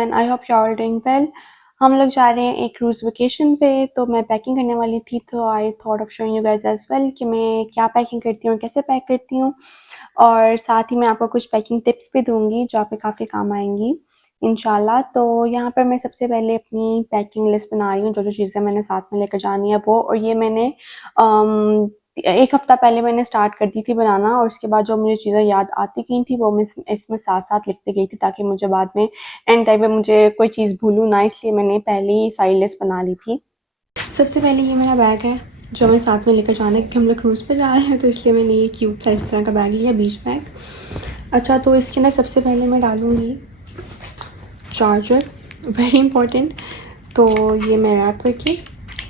Everyone, I hope you all doing well. हम लोग जा रहे हैं एक क्रूज़ वेकेशन पे, तो मैं पैकिंग करने वाली थी, तो I thought of showing you guys as well कि मैं क्या पैकिंग करती हूँ, कैसे पैक करती हूँ, और साथ ही मैं आपको कुछ पैकिंग टिप्स भी दूँगी जो आप पे काफ़ी काम आएंगी इंशाल्लाह। तो यहाँ पर मैं सबसे पहले अपनी पैकिंग लिस्ट बना रही हूँ, जो चीज़ें मैंने साथ में लेकर जानी है वो, और ये मैंने एक हफ्ता पहले मैंने स्टार्ट कर दी थी बनाना, और उसके बाद जो मुझे चीज़ें याद आती गई थी वो मैं इसमें साथ साथ लिखती गई थी, ताकि मुझे बाद में एंड टाइम पे मुझे कोई चीज़ भूलूँ ना, इसलिए मैंने पहले ही साइड लिस्ट बना ली थी। सबसे पहले ये मेरा बैग है जो मैं साथ में लेकर जाना है, क्योंकि हम लोग क्रूज़ पे जा रहे हैं, तो इसलिए मैंने ये क्यूट सा इस तरह का बैग लिया, बीच बैग। अच्छा, तो इसके अंदर सबसे पहले मैं डालूँगी चार्जर, वेरी इंपॉर्टेंट। तो ये मैं रैप करके,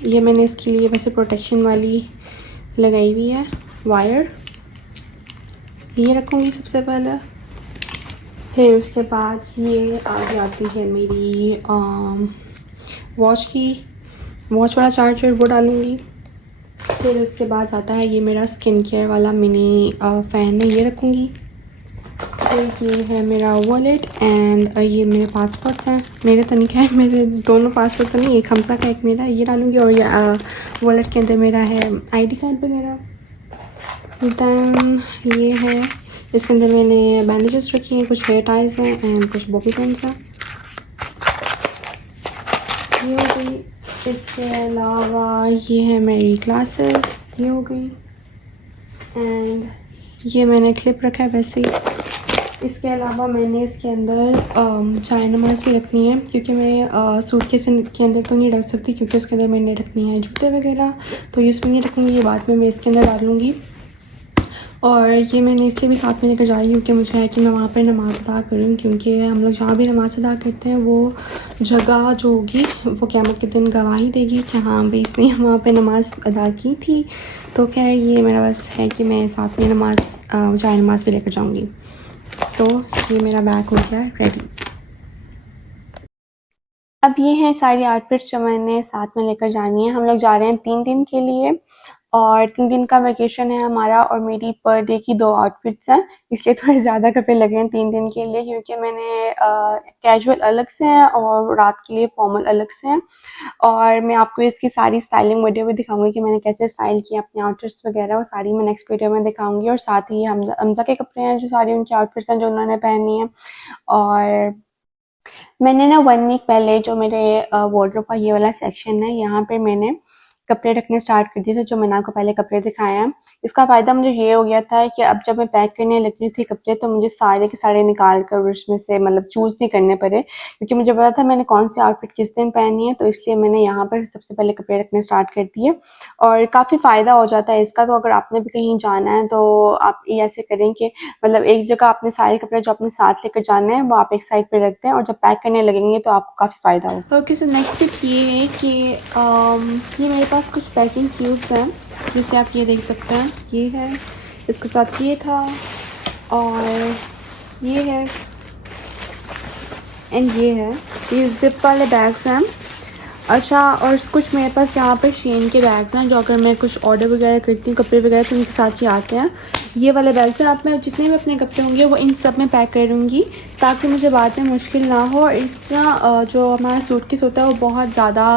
ये मैंने इसके लिए वैसे प्रोटेक्शन वाली लगाई हुई है वायर, ये रखूँगी सबसे पहले। फिर उसके बाद ये आगे आती है मेरी वॉच वाला चार्जर, वो डालूँगी। फिर उसके बाद आता है ये मेरा स्किन केयर वाला मिनी फ़ैन है, ये रखूँगी। फिर ये है मेरा वॉलेट एंड ये मेरे पासपोर्ट्स हैं, मेरे तो नहीं, खैर मेरे दोनों पासपोर्ट तो नहीं, एक हमसा का एक मेरा, ये डालूँगी। और ये वॉलेट के अंदर मेरा है आईडी कार्ड वगैरह। दैन ये है, इसके अंदर मैंने बैंडेजेस रखी हैं, कुछ हेयर टाइज हैं एंड कुछ बॉबी पिन्स हैं, ये हो गई। इसके अलावा ये है मेरी ग्लासेस, ये हो गई। एंड ये मैंने क्लिप रखा है वैसे ही। इसके अलावा मैंने इसके अंदर चाय नमाज़ भी रखनी है, क्योंकि मैं सूटकेस के अंदर तो नहीं रख सकती, क्योंकि उसके अंदर मैंने रखनी है जूते वगैरह, तो ये उसमें नहीं रखूँगी, ये बाद में मैं इसके अंदर डालूँगी। और ये मैंने इसलिए भी साथ में लेकर जा रही हूँ कि मुझे है कि मैं वहाँ पर नमाज़ अदा करूँ, क्योंकि हम लोग जहाँ भी नमाज़ अदा करते हैं वो जगह जो होगी वो क़यामत के दिन गवाही देगी कि हाँ भाई इसने वहाँ पे नमाज़ अदा की थी। तो खैर ये मेरा बस है कि मैं साथ में चाय नमाज़ भी लेकर जाऊँगी। तो ये मेरा बैग हो गया रेडी। अब ये हैं सारी आउटफिट्स जो मैंने साथ में लेकर जानी है। हम लोग जा रहे हैं 3 दिन के लिए, और 3 दिन का वेकेशन है हमारा, और मेरी पर डे की 2 आउटफिट्स हैं, इसलिए थोड़े ज़्यादा कपड़े लगे हैं 3 दिन के लिए, क्योंकि मैंने कैजुअल अलग से हैं और रात के लिए फॉर्मल अलग से हैं। और मैं आपको इसकी सारी स्टाइलिंग वीडियो भी दिखाऊंगी कि मैंने कैसे स्टाइल किया अपने आउटफिट्स वगैरह, वो सारी मैं नेक्स्ट वीडियो में दिखाऊंगी। और साथ ही हमजा के कपड़े हैं, जो सारी उनकी आउटफिट्स हैं जो उन्होंने पहनी है। और मैंने ना 1 वीक पहले जो मेरे वार्डरोब का ये वाला सेक्शन है, यहाँ पे मैंने कपड़े रखने स्टार्ट कर दिए थे, जो मैंने आपको पहले कपड़े दिखाए हैं। इसका फ़ायदा मुझे ये हो गया था कि अब जब मैं पैक करने लगी थी कपड़े, तो मुझे सारे के सारे निकाल कर उसमें से मतलब चूज़ नहीं करने पड़े, क्योंकि मुझे पता था मैंने कौन सी आउटफिट किस दिन पहनी है, तो इसलिए मैंने यहाँ पर सबसे पहले कपड़े रखने स्टार्ट कर दिए। और काफ़ी फ़ायदा हो जाता है इसका। तो अगर आपने भी कहीं जाना है तो आप ये ऐसे करें कि मतलब एक जगह आपने सारे कपड़े जो अपने साथ लेकर जाने हैं वो आप एक साइड पे रख दें, और जब पैक करने लगेंगे तो आपको काफ़ी फ़ायदा होगा। ओके, सो नेक्स्ट टिप ये है कि ये मेरे पास कुछ पैकिंग क्यूब्स हैं, जिसे आप ये देख सकते हैं, ये है, इसके साथ ये था, और ये है, एंड ये है। ये जिप वाले बैग्स हैं। अच्छा, और कुछ मेरे पास यहाँ पर शेन के बैग्स हैं, जो अगर मैं कुछ ऑर्डर वगैरह करती हूँ कपड़े वगैरह तो उनके साथ ही आते हैं। ये वाले बैग्स हैं। अब मैं जितने भी अपने कपड़े होंगे वो इन सब में पैक करूँगी, ताकि मुझे बाद में मुश्किल ना हो। और इस तरह जो हमारा सूटकेस होता है वो बहुत ज़्यादा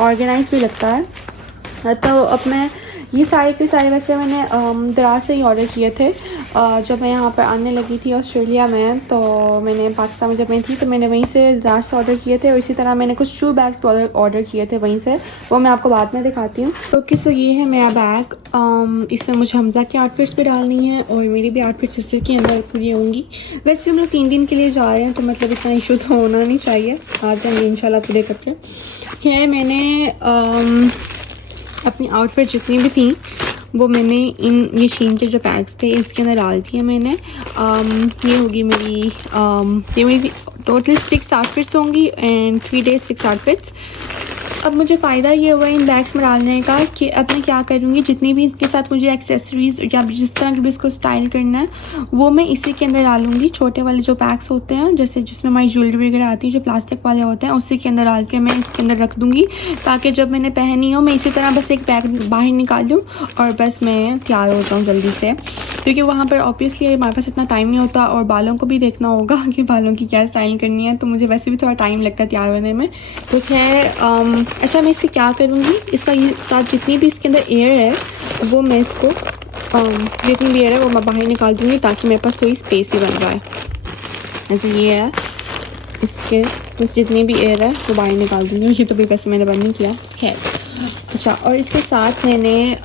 ऑर्गेनाइज भी लगता है। तो अब मैं ये सारे के सारे वैसे मैंने दराज से ही ऑर्डर किए थे। जब मैं यहाँ पर आने लगी थी ऑस्ट्रेलिया में, तो मैंने पाकिस्तान में जब मैं थी तो मैंने वहीं से दराज से ऑर्डर किए थे, और इसी तरह मैंने कुछ शू बैग्स ऑर्डर किए थे वहीं से, वो मैं आपको बाद में दिखाती हूँ। ओके, सो ये है मेरा बैग। इसमें मुझे हमजा की आउटफिट्स भी डालनी है, और मेरी भी आउटफिट्स इसके अंदर पूरी होंगी। वैसे हम लोग 3 दिन के लिए जा रहे हैं, तो मतलब इतना इशू तो होना नहीं चाहिए, आ जाएंगे इंशाल्लाह पूरे कपड़े। खैर मैंने अपनी आउटफिट जितनी भी थी वो मैंने ये शीन के जो पैक्स थे इसके अंदर डाल दिए मैंने। ये होगी ये मेरी टोटल 6 आउटफिट्स होंगी, एंड 3 days 6 आउटफिट्स। अब मुझे फ़ायदा ये हुआ इन बैग्स में डालने का कि अब मैं क्या करूँगी, जितनी भी इसके साथ मुझे एक्सेसरीज़ या जिस तरह की भी इसको स्टाइल करना है वो मैं इसी के अंदर डालूँगी। छोटे वाले जो बैग्स होते हैं जैसे जिसमें हमारी ज्वेलरी वगैरह आती है, जो प्लास्टिक वाले होते हैं, उसी के अंदर डाल के मैं इसके अंदर रख दूँगी, ताकि जब मैंने पहनी हो मैं इसी तरह बस एक बैग बाहर निकाल लूँ और बस मैं तैयार हो जाऊँ जल्दी से। क्योंकि वहाँ पर ऑब्वियसली हमारे पास इतना टाइम नहीं होता और बालों को भी देखना होगा कि बालों की क्या स्टाइल करनी है, तो मुझे वैसे भी थोड़ा टाइम लगता है तैयार होने में। तो खैर अच्छा मैं इससे क्या करूँगी, इसका ये साथ जितनी भी इसके अंदर एयर है वो मैं इसको जितनी भी एयर है वो मैं बाहर निकाल दूँगी, ताकि मेरे पास थोड़ी स्पेस ही बन जाए। ऐसे ये है, इसके बस जितनी भी एयर है वो बाहर निकाल दूँगी। ये तो भी वैसे मैंने बंद नहीं किया, खैर। अच्छा, और इसके साथ मैंने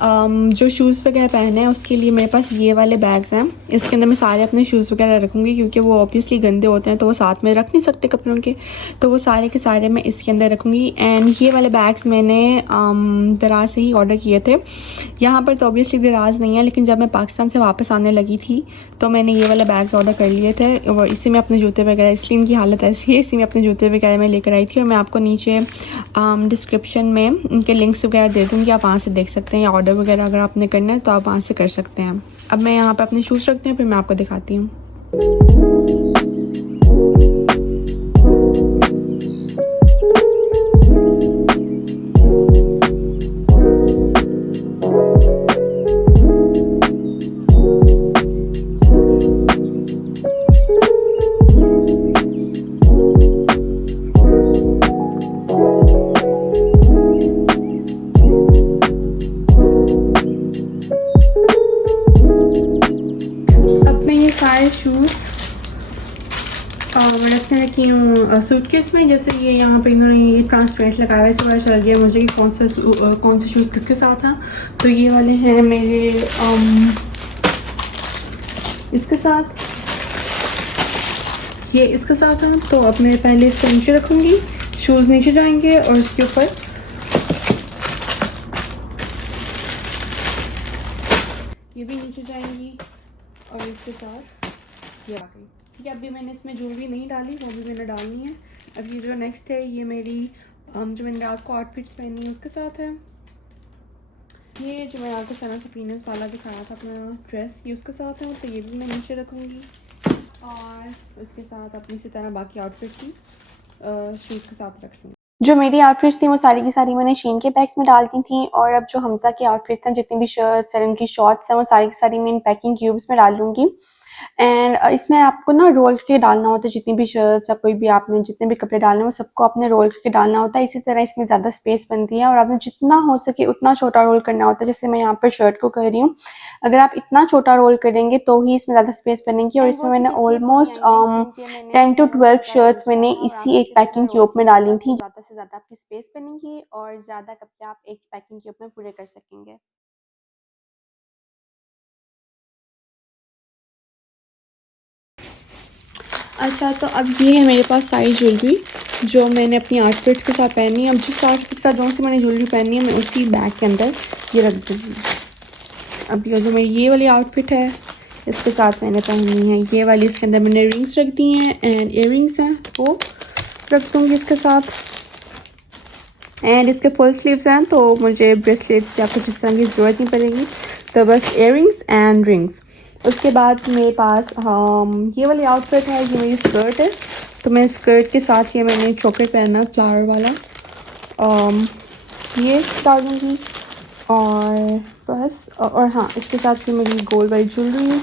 जो शूज़ वगैरह पहने हैं उसके लिए मेरे पास ये वाले बैग्स हैं। इसके अंदर मैं सारे अपने शूज़ वगैरह रखूँगी, क्योंकि वो ऑब्वियसली गंदे होते हैं तो वो साथ में रख नहीं सकते कपड़ों के, तो वो सारे के सारे मैं इसके अंदर रखूँगी। एंड ये वाले बैग्स मैंने दराज से ही ऑर्डर किए थे। यहाँ पर तो ऑब्वियसली दराज नहीं है, लेकिन जब मैं पाकिस्तान से वापस आने लगी थी तो मैंने ये वाले बैग्स ऑर्डर कर लिए थे और इसी में अपने जूते वगैरह, इसलिए इनकी हालत ऐसी है, इसी में अपने जूते वगैरह मैं लेकर आई थी। और मैं आपको नीचे डिस्क्रिप्शन में इनके लिंक्स वगैरह दे दूँगी, आप वहाँ से देख सकते हैं, या ऑर्डर वगैरह अगर आपने करना है तो आप वहाँ से कर सकते हैं। अब मैं यहाँ पर अपने शूज़ रखती हूँ, फिर मैं आपको दिखाती हूँ। सारे शूज़ रखने लगी हूँ सूटकेस में। जैसे ये यहाँ पे इन्होंने ये ट्रांसपेरेंट लगाया हुआ है, इससे पता चल गया मुझे कि कौन से शूज़ किसके साथ हैं। तो ये वाले हैं मेरे इसके साथ, ये इसके साथ हैं। तो अब मैं पहले इसको नीचे रखूँगी, शूज़ नीचे जाएंगे और इसके ऊपर ये भी नीचे जाएंगी और इसके साथ ये बाकी। ठीक है, अभी मैंने इसमें ज्वेलरी नहीं डाली, वो भी मैंने डालनी है। अब ये जो नेक्स्ट है ये मेरी जो मैंने रात को आउटफिट्स पहनी है उसके साथ है। ये जो मैं आपको सना सफीनस वाला दिखाया था अपना ड्रेस, ये उसके साथ है, तो ये भी मैं नीचे रखूँगी। और उसके साथ अपनी इसी तरह बाकी आउटफिट भी शूज़ के साथ रख लूँगी। जो मेरी आउटफिट्स थी वो सारी की सारी मैंने शीन के बैग्स में डाल दी थी। और अब जो हमजा की आउटफिट्स हैं, जितनी भी शर्ट्स और इनकी शॉर्ट्स हैं, वो सारी की सारी मैं इन पैकिंग क्यूब्स में डाल लूँगी। एंड इसमें आपको ना रोल करके डालना होता है, जितनी भी शर्ट्स या कोई भी आपने जितने भी कपड़े डालने हैं वो सबको आपने रोल करके डालना होता है। इसी तरह इसमें ज़्यादा स्पेस बनती है और आपने जितना हो सके उतना छोटा रोल करना होता है। जैसे मैं यहाँ पर शर्ट को कर रही हूँ, अगर आप इतना छोटा रोल करेंगे तो ही इसमें ज़्यादा स्पेस बनेगी। और इसमें मैंने ऑलमोस्ट 10 to 12 शर्ट्स मैंने इसी एक पैकिंग क्यूब में डाली थी। ज़्यादा से ज़्यादा आपकी स्पेस बनेगी और ज़्यादा कपड़े आप एक पैकिंग क्यूब में पूरे कर सकेंगे। अच्छा, तो अब ये है मेरे पास सारी ज्वेलरी जो मैंने अपनी आउटफिट्स के साथ पहनी है। अब जिस आउटफिट के साथ जो सी मैंने ज्वेलरी पहनी है मैं उसी बैग के अंदर ये रख दूँगी। अब ये जो मेरी ये वाली आउटफिट है इसके साथ मैंने पहनी है ये वाली, इसके अंदर मैंने रिंग्स रख दी हैं एंड इयर रिंग्स हैं वो रख दूँगी इसके साथ। एंड इसके फुल स्लीव्स हैं तो मुझे ब्रेसलेट्स या कुछ इस तरह की ज़रूरत नहीं पड़ेगी, तो बस इयर रिंग्स एंड रिंग्स। उसके बाद मेरे पास ये वाली आउटफिट है, ये मेरी स्कर्ट है, तो मैं स्कर्ट के साथ ये मैंने चॉकलेट पहना फ्लावर वाला ये डालूँगी। और बस और हाँ, इसके साथ ये मेरी गोल्ड वाली ज्वेलरी,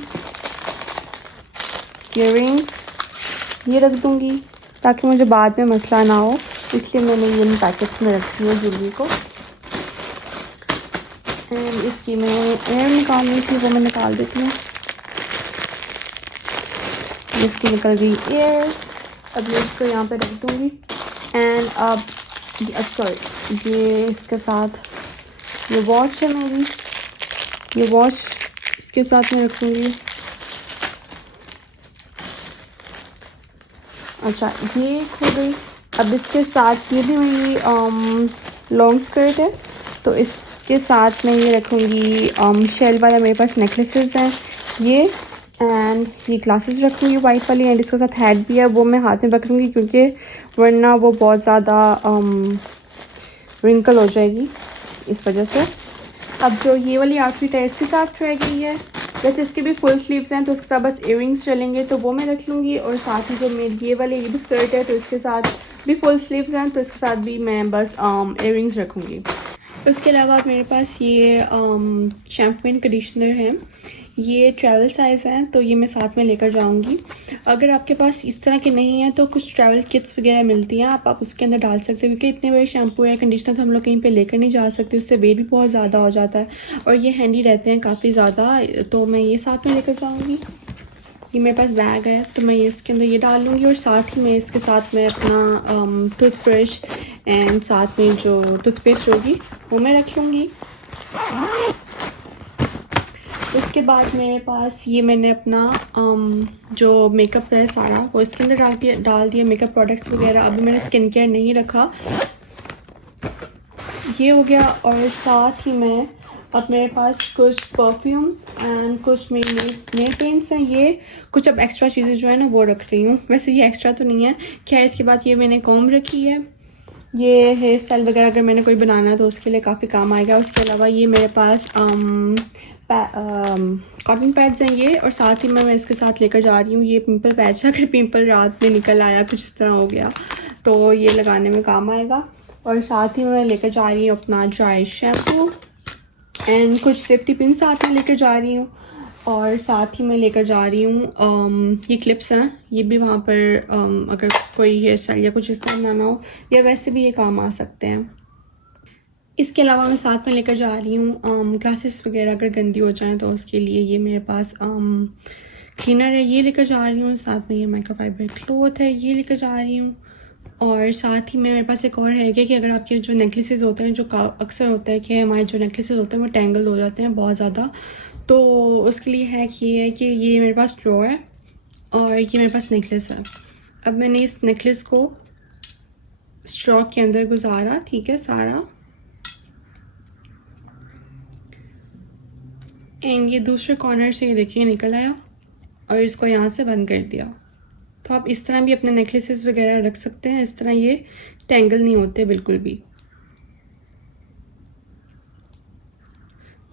इयररिंग्स ये रख दूँगी ताकि मुझे बाद में मसला ना हो, इसलिए मैंने ये इन पैकेट्स में रखी है ज्वेलरी को। एंड इसकी मैं एयर निकालनी थी वो मैं निकाल देती हूँ, इसकी निकल गई एयर। अब ये इसको यहाँ पे रख दूँगी। एंड अब सॉरी ये इसके साथ ये वॉच है मेरी, ये वॉच इसके साथ मैं रखूँगी। अच्छा, ये हो गई। अब इसके साथ ये भी मेरी लॉन्ग स्कर्ट है, तो इसके साथ मैं ये रखूँगी शेल वाला मेरे पास नेकलेसेस हैं ये, एंड ये ग्लासेस रखूँगी वाइट वाली। एंड इसके साथ हैट भी है, वो मैं हाथ में पकड़ूँगी क्योंकि वरना वो बहुत ज़्यादा रिंकल हो जाएगी इस वजह से। अब जो ये वाली आउटफिट है इसके साथ रह गई है। वैसे इसके भी फुल स्लीव्स हैं तो उसके साथ बस इयररिंग्स चलेंगे तो वो मैं रख लूँगी, और साथ ही जो मेरी ये वाली ये भी स्कर्ट है तो इसके साथ भी फुल स्लीव्स हैं तो इसके साथ भी मैं बस इयररिंग्स रखूँगी। उसके अलावा मेरे पास ये शैम्पू एंड कंडीशनर है, ये ट्रैवल साइज़ हैं तो ये मैं साथ में लेकर जाऊंगी। अगर आपके पास इस तरह के नहीं हैं तो कुछ ट्रैवल किट्स वगैरह मिलती हैं, आप उसके अंदर डाल सकते हो, क्योंकि इतने बड़े शैम्पू या कंडीशनर तो हम लोग कहीं पे लेकर नहीं जा सकते, उससे वेट भी बहुत ज़्यादा हो जाता है और ये हैंडी रहते हैं काफ़ी ज़्यादा, तो मैं ये साथ में लेकर जाऊँगी। ये मेरे पास बैग है तो मैं इसके अंदर ये डाल लूँगी, और साथ ही मैं इसके साथ में अपना टूथब्रश एंड साथ में जो टूथपेस्ट होगी वो मैं रख लूँगी। उसके बाद मेरे पास ये मैंने अपना जो मेकअप है सारा वो इसके अंदर डाल दिया मेकअप प्रोडक्ट्स वगैरह। अभी मैंने स्किन केयर नहीं रखा, ये हो गया। और साथ ही मैं अब मेरे पास कुछ परफ्यूम्स एंड कुछ मेरे नेल पेंट्स हैं, ये कुछ अब एक्स्ट्रा चीज़ें जो है ना वो रख रही हूँ। वैसे ये एक्स्ट्रा तो नहीं है, खैर। इसके बाद ये मैंने कॉम्ब रखी है, ये हेयर स्टाइल वगैरह अगर मैंने कोई बनाना है तो उसके लिए काफ़ी काम आएगा। उसके अलावा ये मेरे पास कॉटन पैड्स हैं ये, और साथ ही मैं इसके साथ लेकर जा रही हूँ ये पिंपल पैच है। अगर पिंपल रात में निकल आया कुछ इस तरह हो गया तो ये लगाने में काम आएगा। और साथ ही मैं लेकर जा रही हूँ अपना ड्राई शैम्पू एंड कुछ सेफ्टी पिन साथ में लेकर जा रही हूँ। और साथ ही मैं लेकर जा रही हूँ ये क्लिप्स हैं, ये भी वहाँ पर अगर कोई हेयर स्टाइल या कुछ इस तरह ना हो या वैसे भी ये काम आ सकते हैं। इसके अलावा मैं साथ में लेकर जा रही हूँ ग्लासेस वगैरह अगर गंदी हो जाएं तो उसके लिए ये मेरे पास क्लीनर है, ये लेकर जा रही हूँ। साथ में ये माइक्रोफाइबर क्लॉथ है, ये लेकर जा रही हूँ। और साथ ही में मेरे पास एक और है कि अगर आपके जो नेकलेसेस होते हैं, जो अक्सर होता है कि हमारे जो नेकलेसेस होते हैं वो टेंगल हो जाते हैं बहुत ज़्यादा, तो उसके लिए है कि ये मेरे पास स्ट्रॉ है और ये मेरे पास नेकलेस है। अब मैंने इस नेकलेस को स्ट्रॉ के अंदर गुजारा, ठीक है, सारा, एंड ये दूसरे कॉर्नर से ये देखिए निकल आया और इसको यहाँ से बंद कर दिया। तो आप इस तरह भी अपने नेकलेसेस वगैरह रख सकते हैं, इस तरह ये टेंगल नहीं होते बिल्कुल भी।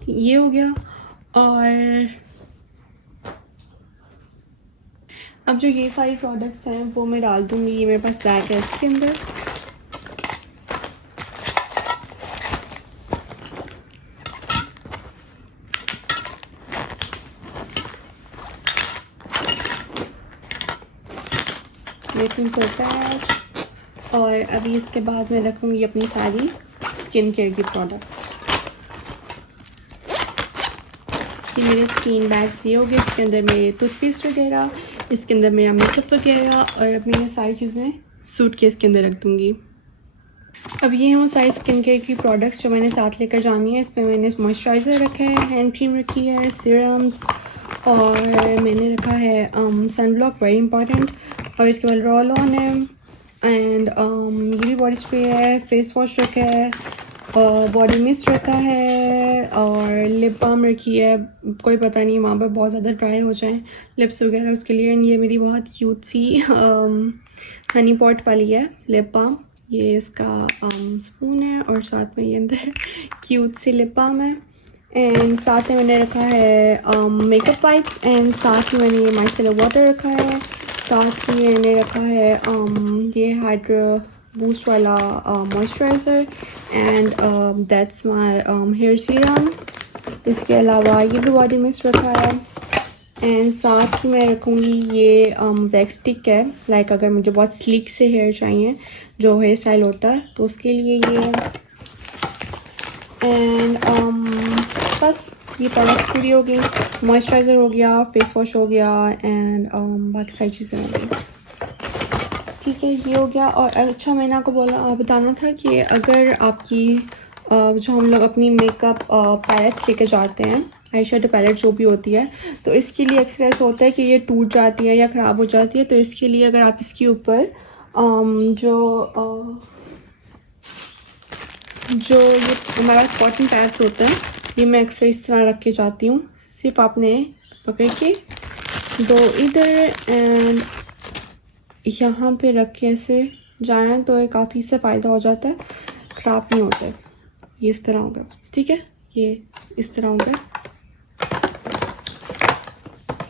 ये हो गया। और अब जो ये सारी प्रोडक्ट्स हैं वो मैं डाल दूँगी, ये मेरे पास बैग है इसके अंदर। पिंपल पैच, और अभी इसके बाद मैं रखूँगी अपनी सारी स्किन केयर की प्रोडक्ट। ये मेरे 3 बैग्स ये हो गए, इसके अंदर मेरे टूथपेस्ट वगैरह, इसके अंदर मेरा मेकअप वगैरह, और अपनी ये सारी चीज़ें सूटकेस के अंदर रख दूँगी। अब ये हैं वो सारी स्किन केयर की प्रोडक्ट्स जो मैंने साथ लेकर जानी है। इसमें मैंने मॉइस्चराइज़र रखा है, हैंड क्रीम रखी है, सीरम्स, और मैंने रखा है सन ब्लॉक, वेरी इंपॉर्टेंट, और इसके बाद रोल ऑन है, एंड ये भी बॉडी स्प्रे है, फेस वॉश रखा है, और बॉडी मिस्ट रखा है, और लिप बाम रखी है। कोई पता नहीं वहाँ पर बहुत ज़्यादा ड्राई हो जाए लिप्स वगैरह उसके लिए। एंड ये मेरी बहुत क्यूट सी हनी पॉट वाली है लिप बाम, ये इसका स्पून है, और साथ में ये अंदर क्यूट सी लिप बाम है। एंड साथ में मैंने रखा है मेकअप वाइप्स, एंड साथ में मैंने ये माइसेलर वाटर रखा है, साथ ही मैंने रखा है ये हाइड्रो बूस्ट वाला moisturiser, and that's my hair serum. इसके अलावा ये भी बॉडी मिस्ट रखा है, एंड साथ ही मैं रखूँगी ये वैक्स स्टिक है, लाइक अगर मुझे बहुत स्लीक से हेयर चाहिए जो हेयर स्टाइल होता है तो उसके लिए ये है। एंड बस ये प्रोडक्ट पूरी हो गई, मॉइस्चराइज़र हो गया, फेस वॉश हो गया, एंड बाकी सारी चीज़ें हो गई, ठीक है, ये हो गया। और अच्छा मैंने आपको बताना था कि अगर आपकी जो हम लोग अपनी मेकअप पैलेट्स लेके जाते हैं, आई शेडो पैलेट जो भी होती है, तो इसके लिए अक्सर ऐसा होता है कि ये टूट जाती है या ख़राब हो जाती है। तो इसके लिए अगर आप इसके ऊपर जो ये हमारा कॉटन पैड्स होते हैं, ये मैं अक्सर इस तरह रख के जाती हूँ। सिर्फ आपने पकड़ के दो इधर एंड यहाँ पे रख के ऐसे जाएँ तो ये काफ़ी से फ़ायदा हो जाता है। ख़राब नहीं होते। ये इस तरह होगा, ठीक है, ये इस तरह होगा।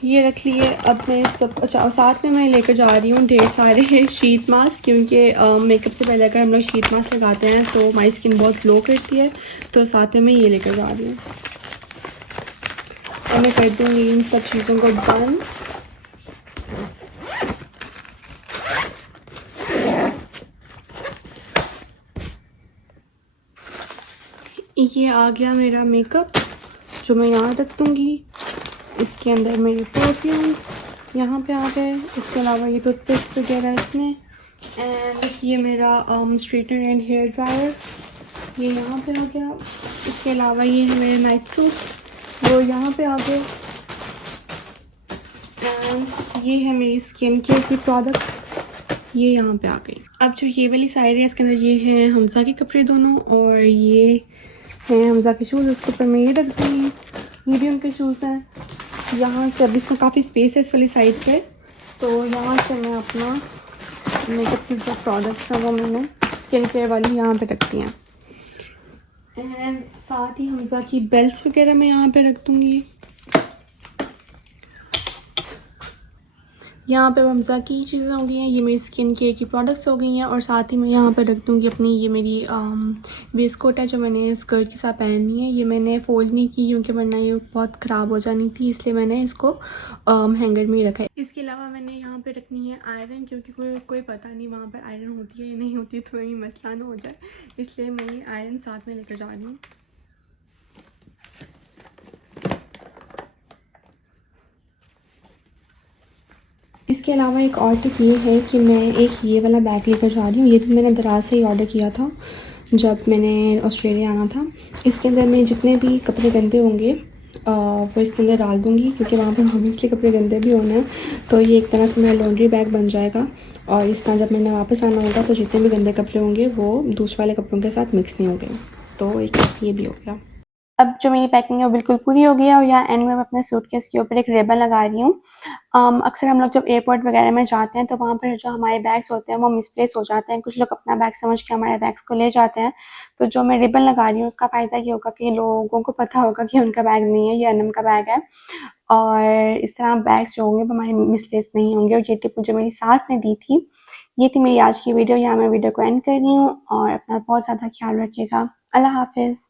ये रख लिए। अब मैं सब, अच्छा, और साथ में मैं लेकर जा रही हूँ ढेर सारे शीट मास्क, क्योंकि मेकअप से पहले अगर हम लोग शीट मास्क लगाते हैं तो हमारी स्किन बहुत ग्लो करती है, तो साथ में मैं ये लेकर जा रही हूँ। और मैं कर दूँगी इन सब चीज़ों को बंद। ये आ गया मेरा मेकअप जो मैं यहाँ रख दूँगी। इसके अंदर मेरे परफ्यूम्स यहाँ पे आ गए। इसके अलावा ये टूथपेस्ट वगैरह इसमें, एंड ये मेरा स्ट्रेटनर एंड हेयर ड्रायर ये यहाँ पे आ गया। इसके अलावा ये है मेरे नाइट सूट वो यहाँ पे आ गए, एंड ये है मेरी स्किन केयर की प्रोडक्ट ये यहाँ पे आ गई। अब जो ये वाली साइड है इसके अंदर ये हैं हमज़ा के कपड़े दोनों, और ये हैं हमज़ा के शूज़, उसके ऊपर मैं ये रख दूँगी। ये भी उनके शूज़ हैं। यहाँ से अभी इसमें काफ़ी स्पेस है इस वाली साइड पे, तो यहाँ से मैं अपना मेकअप की जो प्रोडक्ट्स हैं वो मैंने स्किन केयर वाली यहाँ पे रखती हैं। एंड साथ ही हमज़ा की बेल्ट्स वगैरह मैं यहाँ पे रख दूँगी। यहाँ पे हमज़ा की चीज़ें हो गई हैं, ये मेरी स्किन केयर की प्रोडक्ट्स हो गई हैं, और साथ ही मैं यहाँ पे रख दूँगी अपनी ये मेरी वेस्ट कोट है जो मैंने स्कर्ट के साथ पहननी है। ये मैंने फ़ोल्ड नहीं की क्योंकि वरना ये बहुत ख़राब हो जानी थी, इसलिए मैंने इसको हैंगर में ही रखा है। इसके अलावा मैंने यहाँ पे रखनी है आयरन, क्योंकि कोई पता नहीं वहाँ पर आयरन होती है या नहीं होती, तो ये मसला ना हो जाए, इसलिए मैं ये आयरन साथ में लेकर जा रही हूँ। इसके अलावा एक और टिप ये है कि मैं एक ये वाला बैग लेकर जा रही हूँ। ये भी मैंने दराज से ही ऑर्डर किया था जब मैंने ऑस्ट्रेलिया आना था। इसके अंदर मैं जितने भी कपड़े गंदे होंगे वो इसके अंदर डाल दूँगी, क्योंकि वहाँ पर ऑब्वियसली कपड़े गंदे भी होने हैं, तो ये एक तरह से मेरा लॉन्ड्री बैग बन जाएगा। और इस तरह जब मैंने वापस आना होगा तो जितने भी गंदे कपड़े होंगे वो दूसरे वाले कपड़ों के साथ मिक्स नहीं होंगे। तो एक ये भी हो गया। अब जो मेरी पैकिंग है वो बिल्कुल पूरी हो गई है, और यहाँ एंड में मैं अपने सूटकेस के ऊपर एक रिबन लगा रही हूँ। अक्सर हम लोग जब एयरपोर्ट वगैरह में जाते हैं तो वहाँ पर जो हमारे बैग्स होते हैं वो मिसप्लेस हो जाते हैं। कुछ लोग अपना बैग समझ के हमारे बैग्स को ले जाते हैं, तो जो मैं रिबन लगा रही हूँ उसका फ़ायदा ये होगा कि लोगों को पता होगा कि उनका बैग नहीं है, ये अनम का बैग है, और इस तरह बैग्स जो होंगे वो हमारे मिसप्लेस नहीं होंगे। और ये टिप मुझे मेरी सास ने दी थी। ये थी मेरी आज की वीडियो। यहाँ मैं वीडियो को एंड कर रही हूँ, और अपना बहुत ज़्यादा ख्याल रखिएगा। अल्लाह हाफिज़।